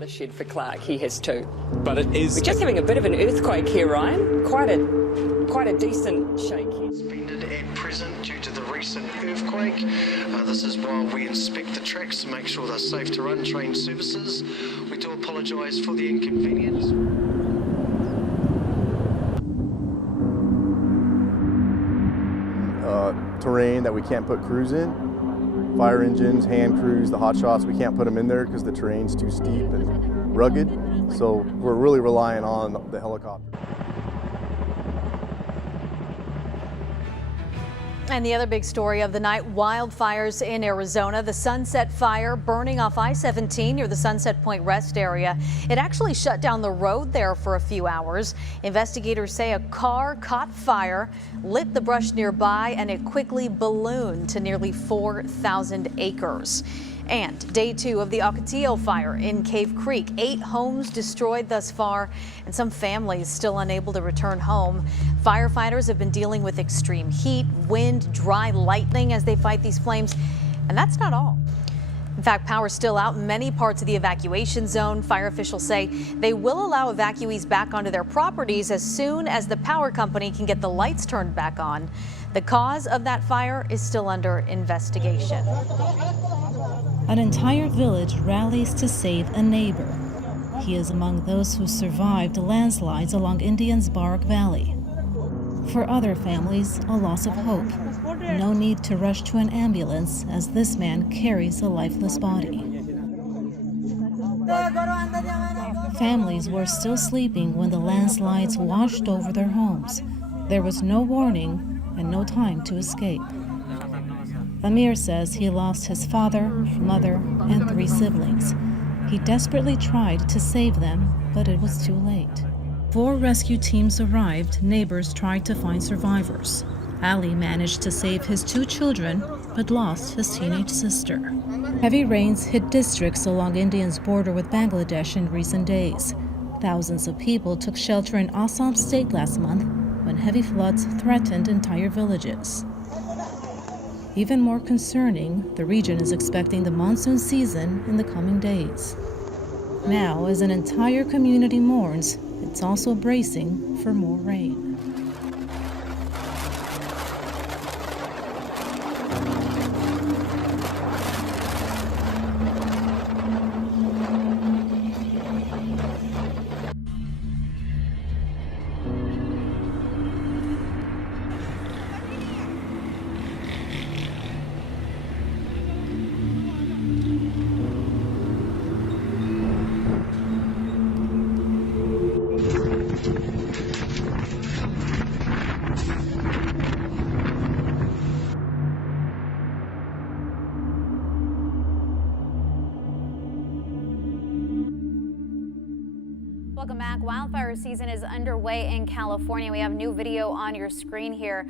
the shed for Clark. He has too. But it is... We're just having a bit of an earthquake here, Ryan. Quite a decent shake here. Suspended at present due to the recent earthquake. This is while we inspect the tracks to make sure they're safe to run train services. We do apologise for the inconvenience. Terrain that we can't put crews in. Fire engines, hand crews, the hot shots, we can't put them in there because the terrain's too steep and rugged. So we're really relying on the helicopter. And the other big story of the night, wildfires in Arizona. The Sunset Fire burning off I-17 near the Sunset Point Rest area. It actually shut down the road there for a few hours. Investigators say a car caught fire, lit the brush nearby, and it quickly ballooned to nearly 4,000 acres. And day 2 of the Ocotillo fire in Cave Creek. 8 homes destroyed thus far, and some families still unable to return home. Firefighters have been dealing with extreme heat, wind, dry lightning as they fight these flames. And that's not all. In fact, power's still out in many parts of the evacuation zone. Fire officials say they will allow evacuees back onto their properties as soon as the power company can get the lights turned back on. The cause of that fire is still under investigation. An entire village rallies to save a neighbor. He is among those who survived landslides along Indian's Bark Valley. For other families, a loss of hope. No need to rush to an ambulance as this man carries a lifeless body. Families were still sleeping when the landslides washed over their homes. There was no warning and no time to escape. Amir says he lost his father, mother, and 3 siblings. He desperately tried to save them, but it was too late. 4 rescue teams arrived. Neighbors tried to find survivors. Ali managed to save his 2 children, but lost his teenage sister. Heavy rains hit districts along India's border with Bangladesh in recent days. Thousands of people took shelter in Assam state last month when heavy floods threatened entire villages. Even more concerning, the region is expecting the monsoon season in the coming days. Now, as an entire community mourns, it's also bracing for more rain. Welcome back. Wildfire season is underway in California. We have new video on your screen here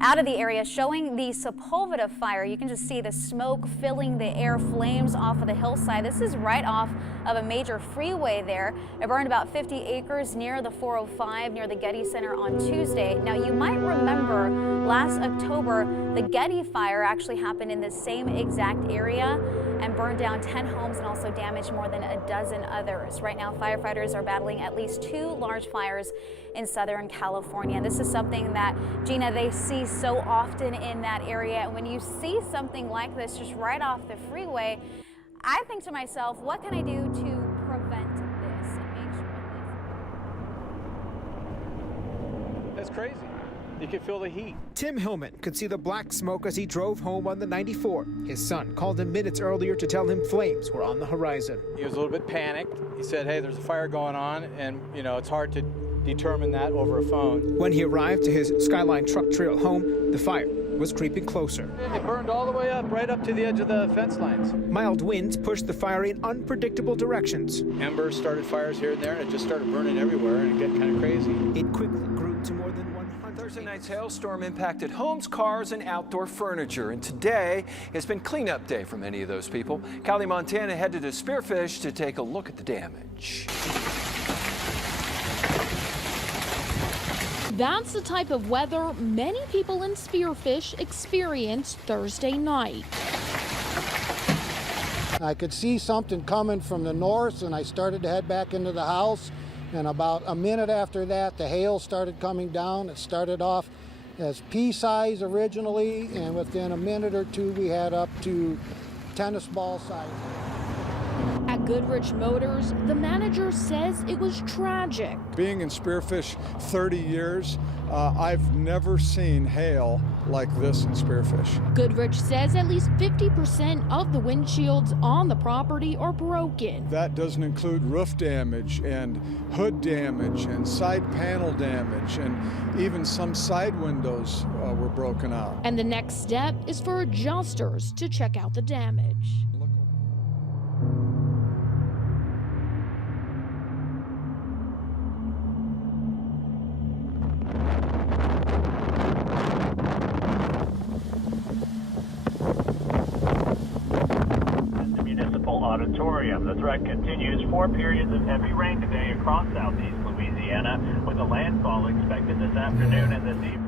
out of the area showing the Sepulveda fire. You can just see the smoke filling the air, flames off of the hillside. This is right off of a major freeway there. It burned about 50 acres near the 405 near the Getty Center on Tuesday. Now you might remember last October the Getty fire actually happened in the same exact area and burned down 10 homes and also damaged more than a dozen others. Right now, firefighters are battling at least 2 large fires in Southern California. This is something that, Gina, they see so often in that area. And when you see something like this just right off the freeway, I think to myself, what can I do to prevent this and make sure That's crazy. You can feel the heat. Tim Hillman could see the black smoke as he drove home on the 94. His son called him minutes earlier to tell him flames were on the horizon. He was a little bit panicked. He said, hey, there's a fire going on, and, you know, it's hard to determine that over a phone. When he arrived to his Skyline Truck Trail home, the fire was creeping closer. It burned all the way up, right up to the edge of the fence lines. Mild winds pushed the fire in unpredictable directions. Embers started fires here and there, and it just started burning everywhere, and it got kind of crazy. It quickly grew to more than 100. Thursday night's hailstorm impacted homes, cars, and outdoor furniture. And today has been cleanup day for many of those people. Cali, Montana headed to Spearfish to take a look at the damage. That's the type of weather many people in Spearfish experienced Thursday night. I could see something coming from the north, and I started to head back into the house. And about a minute after that, the hail started coming down. It started off as pea size originally, and within a minute or two, we had up to tennis ball size. At Goodrich Motors, the manager says it was tragic. Being in spearfish 30 years, I've never seen hail like this in spearfish. Goodrich says at least 50% of the windshields on the property are broken. That doesn't include roof damage and hood damage and side panel damage, and even some side windows were broken out. And the next step is for adjusters to check out the damage. Auditorium. The threat continues. 4 periods of heavy rain today across southeast Louisiana, with a landfall expected this afternoon and this evening.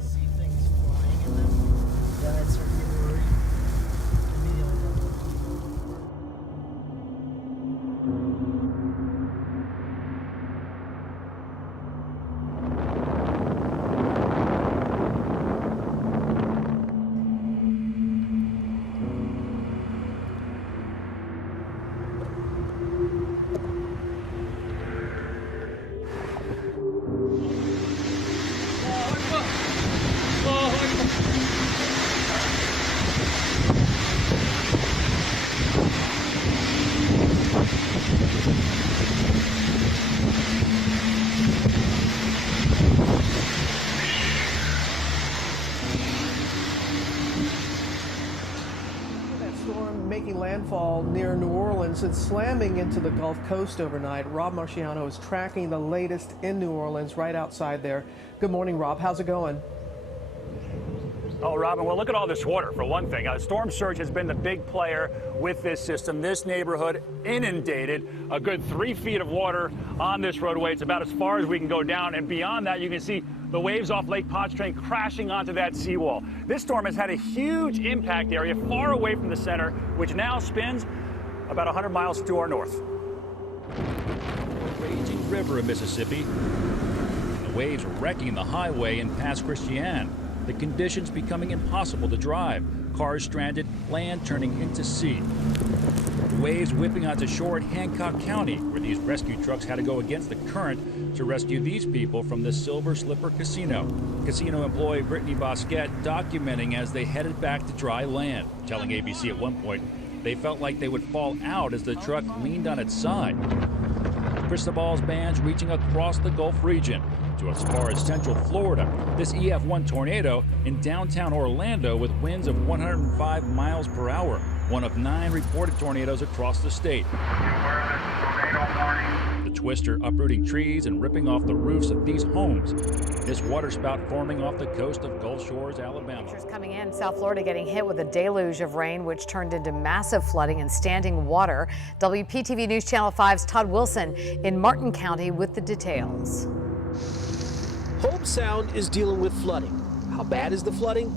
See things flying and then I'd start getting worried immediately. Making landfall near New Orleans and slamming into the Gulf Coast overnight. Rob Marciano is tracking the latest in New Orleans right outside there. Good morning, Rob. How's it going? Oh, Robin, well, look at all this water, for one thing. Storm surge has been the big player with this system. This neighborhood inundated, a good 3 feet of water on this roadway. It's about as far as we can go down, and beyond that, you can see the waves off Lake Pontchartrain crashing onto that seawall. This storm has had a huge impact area far away from the center, which now spins about 100 miles to our north. A raging river in Mississippi. The waves wrecking the highway in Pass Christian. The conditions becoming impossible to drive. Cars stranded, land turning into sea. The waves whipping onto shore in Hancock County, where these rescue trucks had to go against the current to rescue these people from the Silver Slipper Casino. Casino employee Brittany Bosquet documenting as they headed back to dry land, telling ABC at one point they felt like they would fall out as the truck leaned on its side. Cristobal's bands reaching across the Gulf region to as far as central Florida. This EF1 tornado in downtown Orlando with winds of 105 miles per hour, one of 9 reported tornadoes across the state. The twister uprooting trees and ripping off the roofs of these homes. This waterspout forming off the coast of Gulf Shores, Alabama. Pictures coming in. South Florida getting hit with a deluge of rain, which turned into massive flooding and standing water. WPTV News Channel 5's Todd Wilson in Martin County with the details. Hope Sound is dealing with flooding. How bad is the flooding?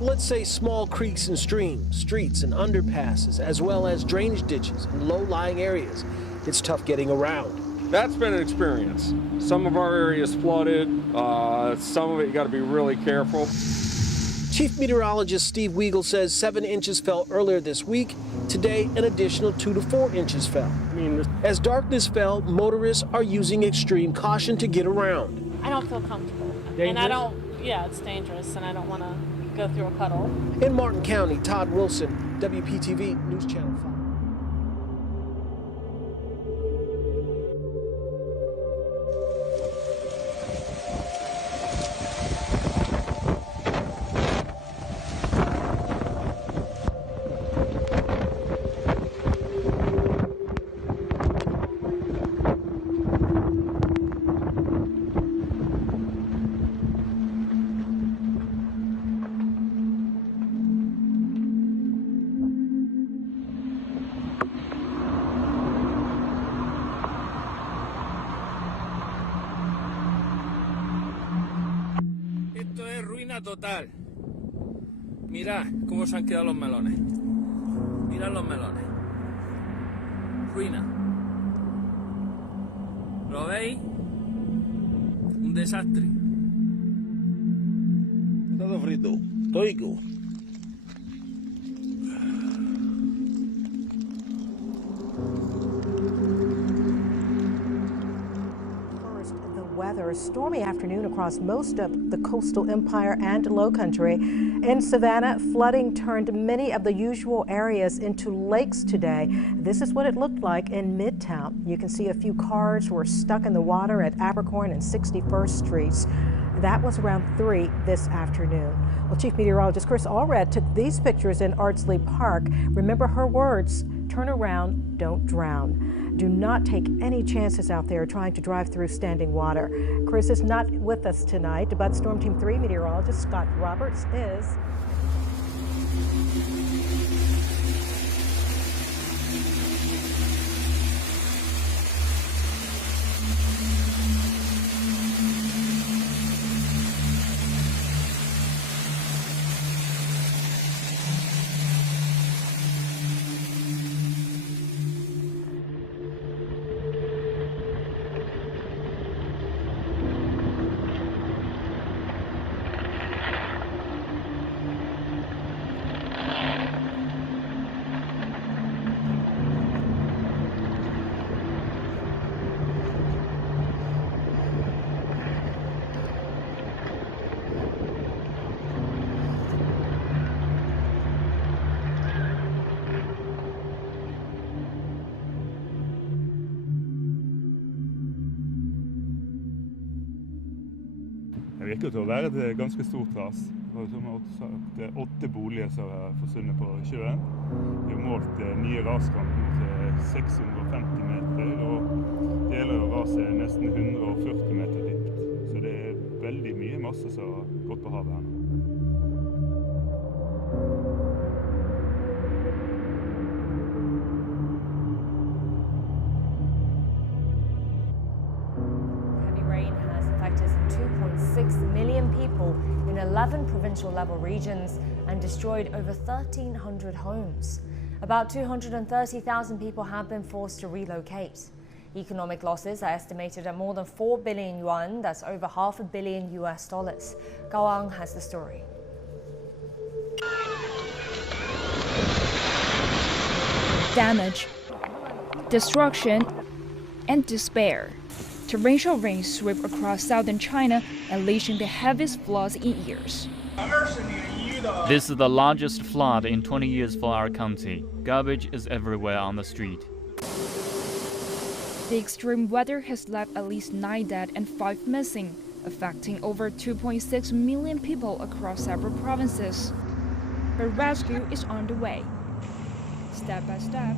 Let's say small creeks and streams, streets and underpasses, as well as drainage ditches and low-lying areas. It's tough getting around. That's been an experience. Some of our areas flooded. Some of it you got to be really careful. Chief Meteorologist Steve Weigel says 7 inches fell earlier this week. Today, an additional 2 to 4 inches fell. As darkness fell, motorists are using extreme caution to get around. I don't feel comfortable. Dangerous? And it's dangerous, and I don't want to go through a puddle. In Martin County, Todd Wilson, WPTV News Channel 5. total. Mira cómo se han quedado los melones. Mira los melones. Ruina. ¿Lo veis? Un desastre. Está todo frito. Toico. Weather, a stormy afternoon across most of the coastal empire and low country. In Savannah, flooding turned many of the usual areas into lakes today. This is what it looked like in Midtown. You can see a few cars were stuck in the water at Abercorn and 61st Streets. That was around 3 this afternoon. Well, Chief Meteorologist Chris Allred took these pictures in Ardsley Park. Remember her words, turn around, don't drown. Do not take any chances out there trying to drive through standing water. Chris is not with us tonight, but Storm Team 3 meteorologist Scott Roberts is. Det virker til å være et ganske stort ras. Det er 8 boliger som har forsvunnet på sjøen. Vi har målt nye raskanten til 650 meter, og deler av raset er nesten 140 meter dypt. Så det er veldig mye masse som har gått på havet her nå. People in 11 provincial level regions and destroyed over 1,300 homes. About 230,000 people have been forced to relocate. Economic losses are estimated at more than 4 billion yuan, that's over $500 million US. Gao Ang has the story. Damage, destruction, and despair. Torrential rains sweep across southern China, unleashing the heaviest floods in years. This is the largest flood in 20 years for our county. Garbage is everywhere on the street. The extreme weather has left at least 9 dead and 5 missing, affecting over 2.6 million people across several provinces. But rescue is on the way. Step by step.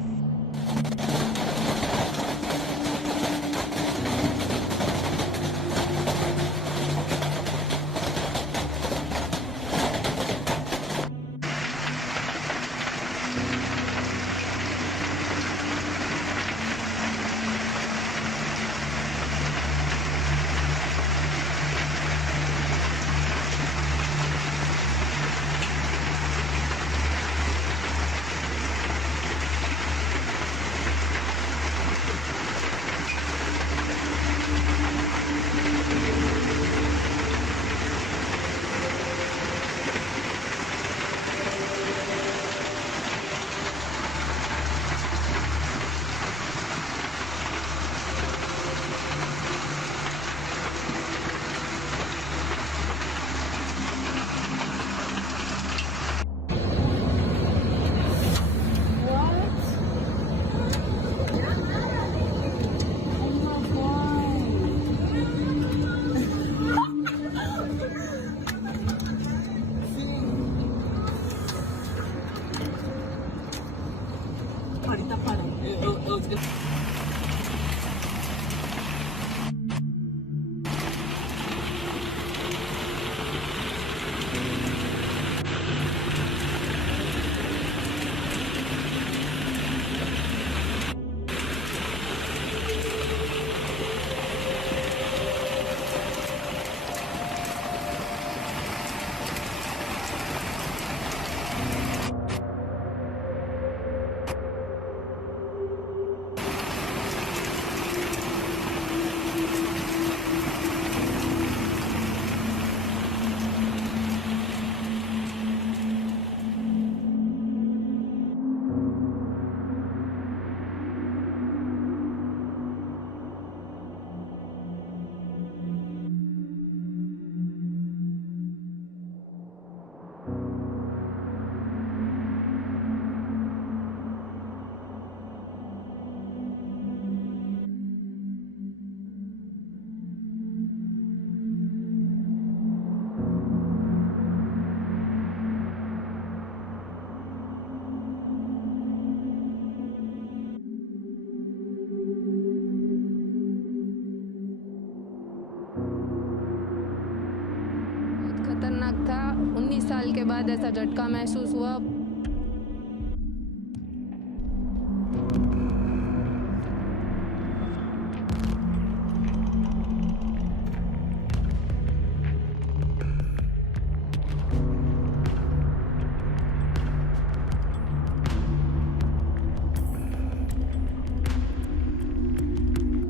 19 साल के बाद ऐसा झटका महसूस हुआ।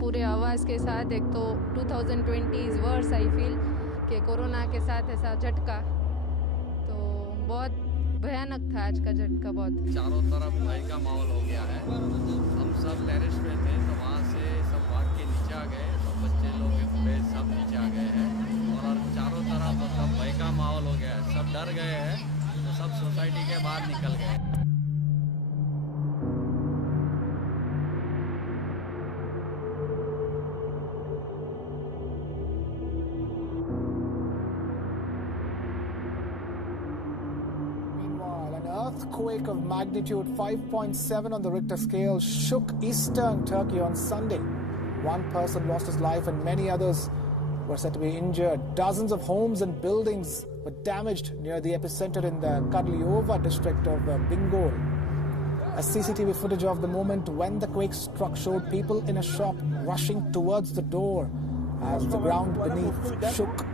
पूरे आवाज़ के साथ एक तो 2020 इज़ वर्स आई फील कि कोरोना के साथ ऐसा झटका तो बहुत भयानक था आज का झटका। बहुत चारों तरफ भय का माहौल हो गया है। हम सब टेरेस पे थे तो वहाँ से सब भाग के नीचे आ गए, सब बच्चे लोग बूढ़े सब नीचे आ गए हैं और चारों तरफ सब भय का माहौल हो गया है। सब डर गए हैं तो सब सोसाइटी के बाहर निकल गए। Earthquake of magnitude 5.7 on the Richter scale shook eastern Turkey on Sunday. One person lost his life and many others were said to be injured. Dozens of homes and buildings were damaged near the epicenter in the Karliova district of Bingöl. A CCTV footage of the moment when the quake struck showed people in a shop rushing towards the door as the ground beneath shook.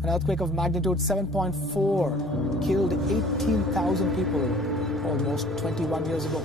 An earthquake of magnitude 7.4 killed 18,000 people almost 21 years ago.